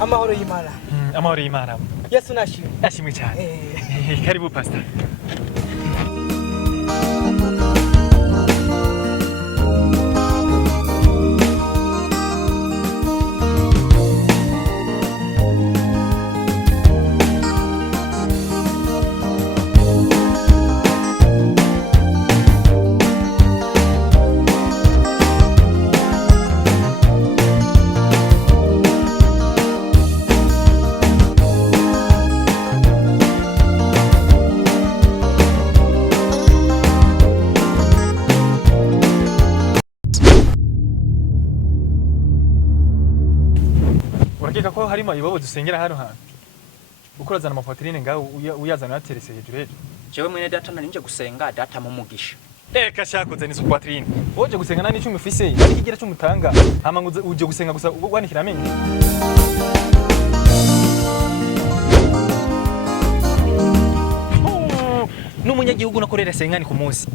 Amahoro y'Imana. Amahoro y'Imana. Yesu nashimwe. Ashimwe cyane. Karibu pastor. Urakeka ko harimo ibobo dusengera hano hantu ukorazana amapatrine ngaho uyazana yaterese hejuru hejuru jewe mwene data narinje gusenga data mu mugisha shakoze ni patrine oje gusenga nani icumi ufise ari kigira cy'umutanga hama ngo uje gusenga gusa wanikira amenye n'umunyagihugu nakorera sengani ku munsi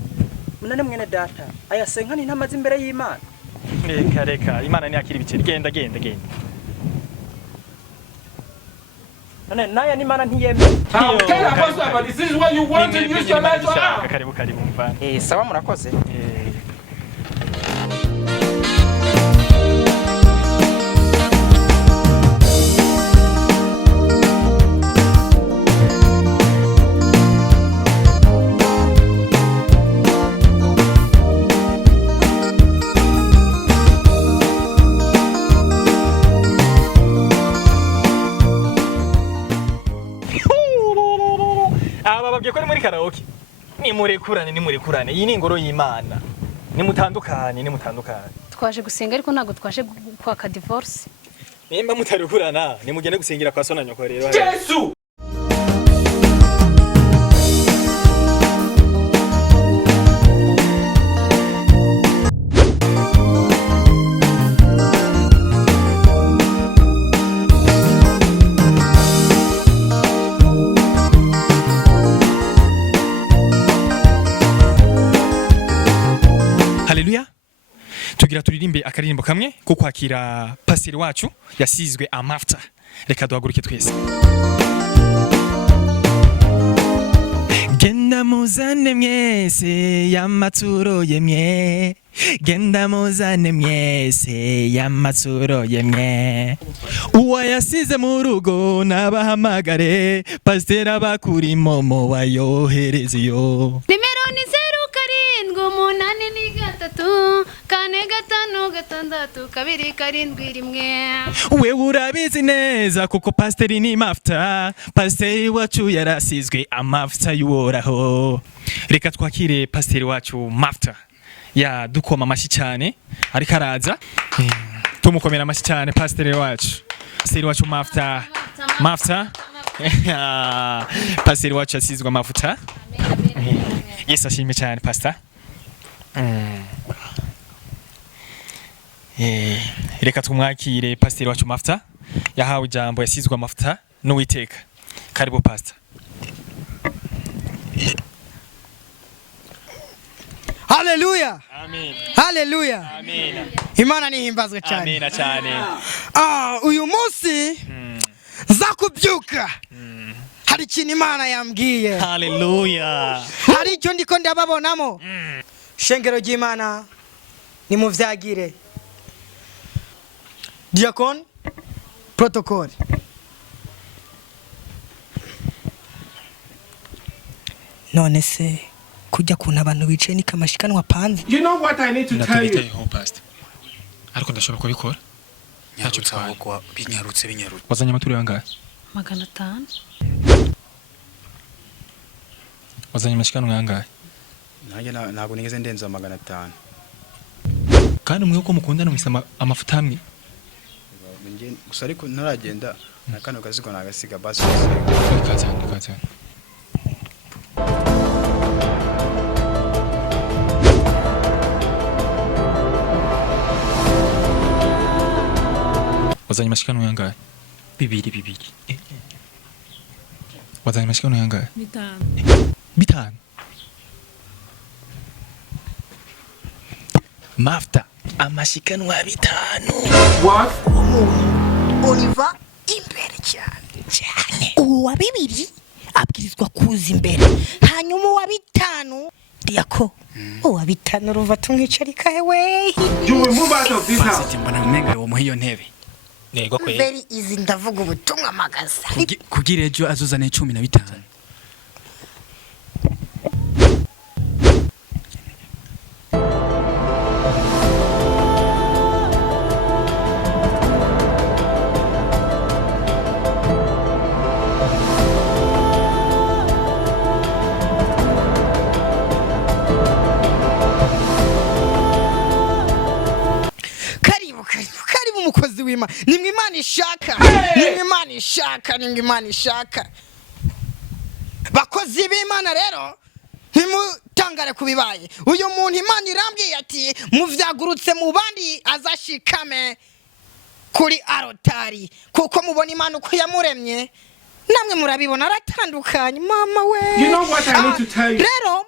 munane mwene data aya senkani ntamaze imbere y'Imana reka Imana ni akiri biceri genda naya ni Imana ntiyeme this is what you want to use your life for. Karibu mfana sawa murakoze bababwiye ko ari muri karaoke nimurekurane iyi ni ingoro y'Imana nimutandukanye twaje gusenga ariko ntago twaje kwaka divorce nimba mutarekurana nimugende gusengera kwa sona nyoko rero Yesu Haleluya. Tugira turirimbe akaririmbo kamwe ko kwakira pasiri wacu yasizwe amafuta. Reka duhaguruke twese. Genda muzane mwese y'amaturo yemwe. Genda muzane mwese y'amaturo yemwe. Uwa yasize mu rugo nabahamagare pasitera bakuri momo bayoherezeyo. Nimero ni 07 8 5 7 we urabizi neza kuko pasiteri ni mafuta pasiteri wacu yarasizwe amafuta y'uhoraho reka twakire pasiteri wacu mafuta ya dukoma amashi cyane ariko araza tumukomera amashi cyane pasiteri wacu mafuta pasiteri wacu yasizwe amafuta Yesu ashimwe cyane pastor reka tumwakire pasiteri wacu mafuta yahawe ijambo yasizwe amafuta n'Uwiteka karibu pastor Haleluya amen haleluya amen Imana nihimbazwe cyane amen cyane uyu munsi zakubyuka hari ikintu Imana yambwiye haleluya hari icyo ndiko ndababonamo shengero ry'Imana ni muvyagire diakon protocol none se kujya kuna abantu bicaye ni kamashikanwa panze You know what I need to tell you? ariko ndashobora kubikora ntacyo twakwa binyarutse wazanye amaturo yangahe 500 wazanye amashikanwa yangahe nanjye ntabwo nigeze ndenza 500 kandi mwe ko mukundana mwisa amafuta hamwe gusa ariko ntaragenda nakano kazigo nagasiga basi kaza wazanye amashikanwa yangahe bibiri wazanye amashikanwa yangahe 5 mafuta amashikanwa 5 What? Oliva uwa 2 abwirizwa kuza imbere hanyuma uwa 5 diyako uwa 5 ruva tumwicarika hewe. You will move out of this house. Siti mbona umenga wo muhiyo ntebe. Yego kwe. Very easy ndavuga ubutumwa magaza. Kugira ejo azuzane 15. Umukozi w'Imana nimwe Imana ishaka, nimwe Imana ishaka. Bakozi b'Imana rero ntimutangare kubibaye. Uyu muntu Imana irambwiye ati muvyagurutse mu bandi azashikame kuri arotari kuko mubona Imana uko yamuremye namwe murabibona aratandukanye mama we. You know what I need to tell you? Rero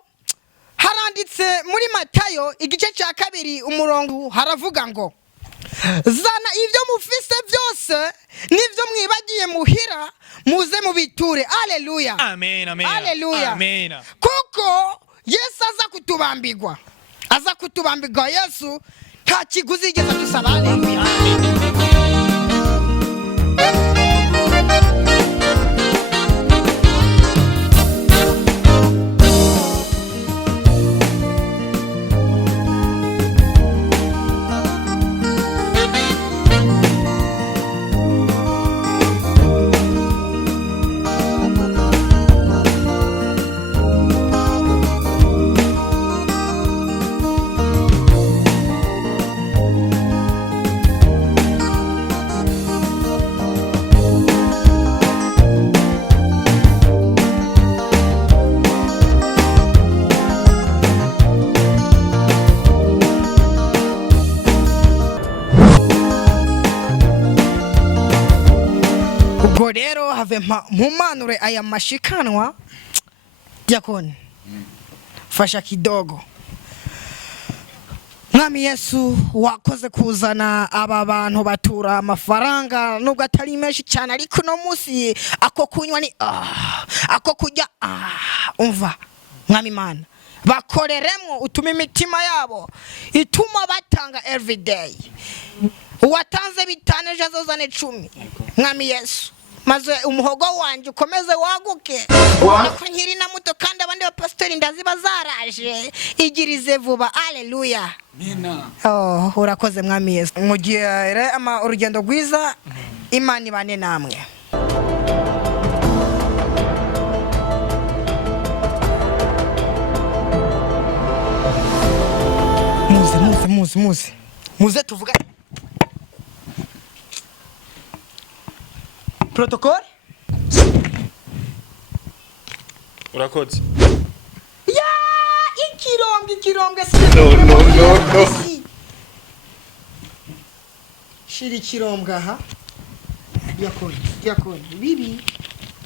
haranditse muri Matayo igice cya 2 umurongo haravuga ngo zana ibyo mufise byose nivyo mwibagiye muhira muze mubiture. Haleluya, amen, amen, haleluya, amen. kuko Yesu aza kutubambirwa Yesu nta kiguzi igeze dusaba. Haleluya. Rero have mumanure aya mashikanwa diakoni fasha kidogo. Mwami Yesu wakoze kuzana aba bantu batura amafaranga nubwo atari menshi cyane ariko no musi ako kunywa ni ako kujya umva Mwami Imana bakoreremo utuma imitima yabo ituma batanga every day. Watanze 5 ejo azozane 10 Mwami Yesu maze umuhogo wanje ukomeze waguke ko nkiri na muto kandi abandi bapastori ndaziba zaraje igirize vuba. Haleluya, Mina. Urakoze Mwami Yesu. Mugiye ama urugendo rwiza Imana ibane namwe. Muze tuvuga protocol. Urakoze. Ya ikirombwe No. shiri kirombwa ha diakoni bibi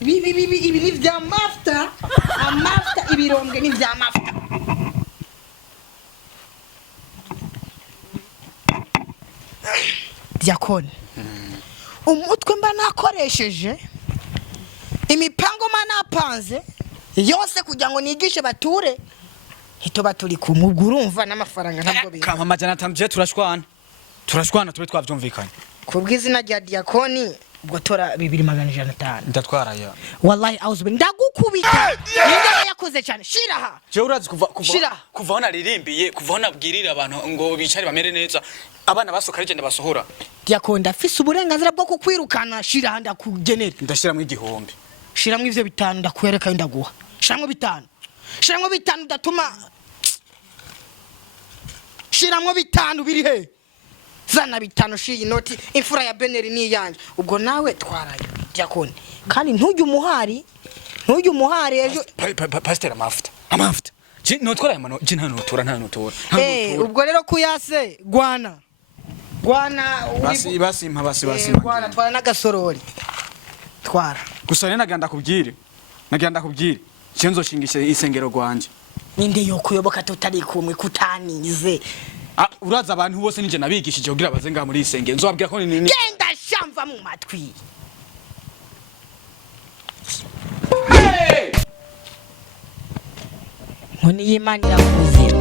ni vya mafuta amafuta ibirombwe ni vya mafuta. Diakoni umutwe mba nakoresheje imipango napanze yose kugira ngo nigishe bature hito baturi kumugurumva n'amafaranga ntabwo biri Kama majana 5 je turashwana tube twavyumvikanye kubw'izina rya Diakoni ubwo Tora 2,500 ndatwara ya wallahi auzubi ndagukubita ninda yakoze cyane shiraha je urazi kuva hona ririmbiye kuva hona bwirira abantu ngo bicare bamere neza abana basoka rigenda basohora. Diakoni ndafise uburenganzira bwo kukwirukana shiraha ndakugenera ndashiramo igihombe shiramo ivyo 5 ndakwereka ndaguha shiramo 5 ndatuma shiramo 5 biri he zana 5 shiyi noti imfura ya Beneri ni yanje ubwo nawe twarayo Diakoni kandi ntujye umuhari ejo pastor amafuta je notwara yamano je nta notora ubwo rero kuyase gwana basi gwana twara n'agasorori twara gusa rena ganda kubwire cyenzo shingishe isengero gwanje ninde yokuyoboka tutari kumwe kutanize. Uraza abantu bose nije nabigishije kugira baze nga muri isengero nzobabwira ko ni genda shamva mu matwi Hey! Nkoni y'Imana irakuzira.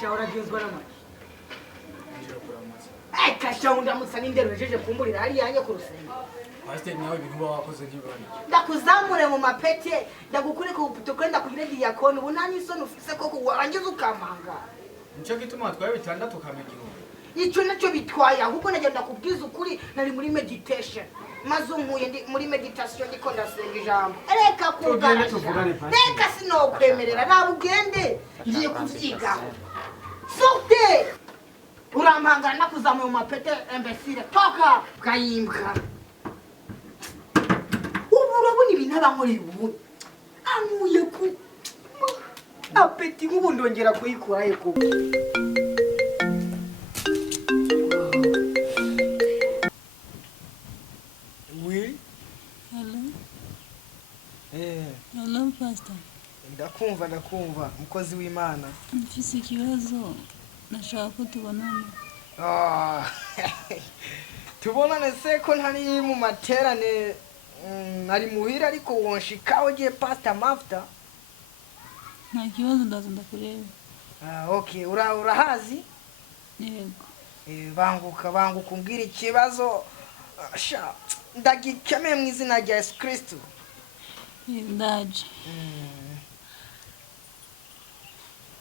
Shaura gezwa na maki. Kasha undamutsa n'indero jeje kumburira hari yanye ku rusenge. Pastor nawe biguba wakoze nk'ibana. Ndakuzamure mu mapete, ndagukure ku tukwenda kugira diakoni, ubu nta n'isoni ufise ko warangiza ukamanga. Nico gituma twaye bitandatu kamegiro. Ico nacyo bitwaye ahubwo nagenda kubwiza ukuri nari muri meditation. Mazumuye ndi muri meditation ndiko ndasenga ijambo. Reka kugana. Reka sinokwemerera nabugende ngiye kuvyiga. Sorte! Urampangana nakuzamuye mu mapete imbesire. Toka kayimbwa. Ubu urabona ibintu abankoreye ubu. Amuye ku apeti nk'ubu ndongera kuyikurayo ko. Oui. Hello. Eh. Hello, Pastor. Ndakumva mukozi w'Imana. Mfise ikibazo nashaka ko tubonana. Tubonane se ko ntari mu materane ari muhira ariko wonshikaho giye Pastor Mafta. Nta kibazo ndaza ndakureba. Okay, urahazi? Yego. Banguka umbwira ikibazo. Sha ndagikemeye mu izina rya Yesu Kristo. Ndaje.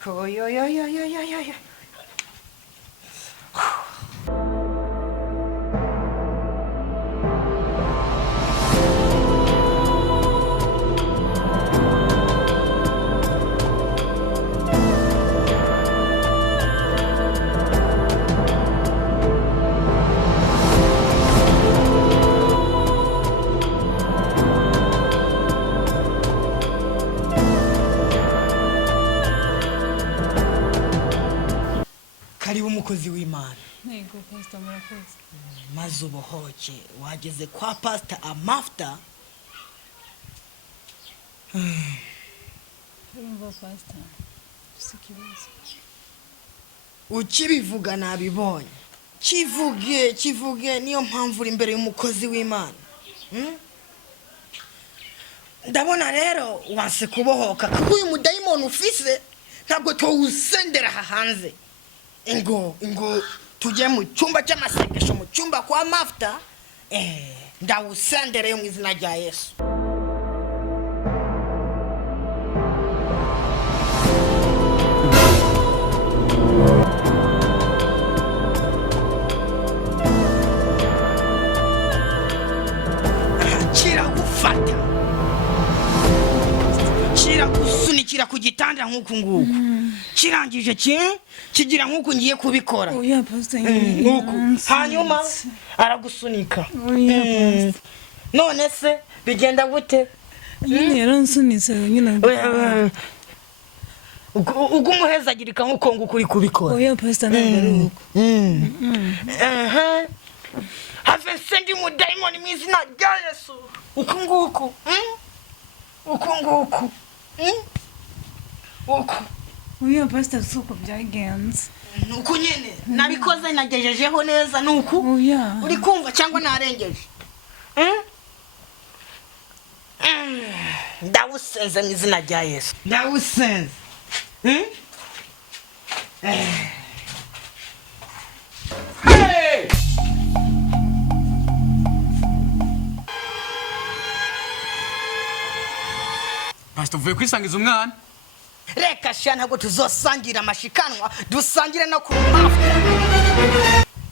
Yo. Karibu mukozi w'Imana. Yego, Pastor murakoze. Maze ubohoke wageze kwa Pastor Mafta. Urumva Pastor. Mfise ikibazo. Ukibivuga nabibonye. Kivuge niyo mpamvu uri imbere y'umukozi w'Imana. Ndabona rero wanse kubohoka kuko uyu mudayimoni ufise ntabwo towusendera hanze. Ingo tujye mu cyumba cy'amasengesho mu cyumba kwa Mafta ndawusendere mu izina rya Yesu. Kira gusunikira ku gitanda nk'uku nguku. ukirangije kigira nk'uko ngiye kubikora oya pastor nk'uko hanyuma aragusunika none se bigenda gute nyine yaransunitse nyine ugumuhezagirika nk'uko nguko uri kubikora oya pastor ntabwo have sendi mu diamond mu izina rya Yesu uko nguko oya pastor suko byagenze nuko nyene nabikoze nagejejeho neza nuko oya uri kumva cyangwa narengeje ndawusenze mu izina rya Yesu ndawusenze Hey! Pastor vuye kwisangiza umwana. reka sha ntabwo tuzosangira amashikanwa dusangire no ku mafu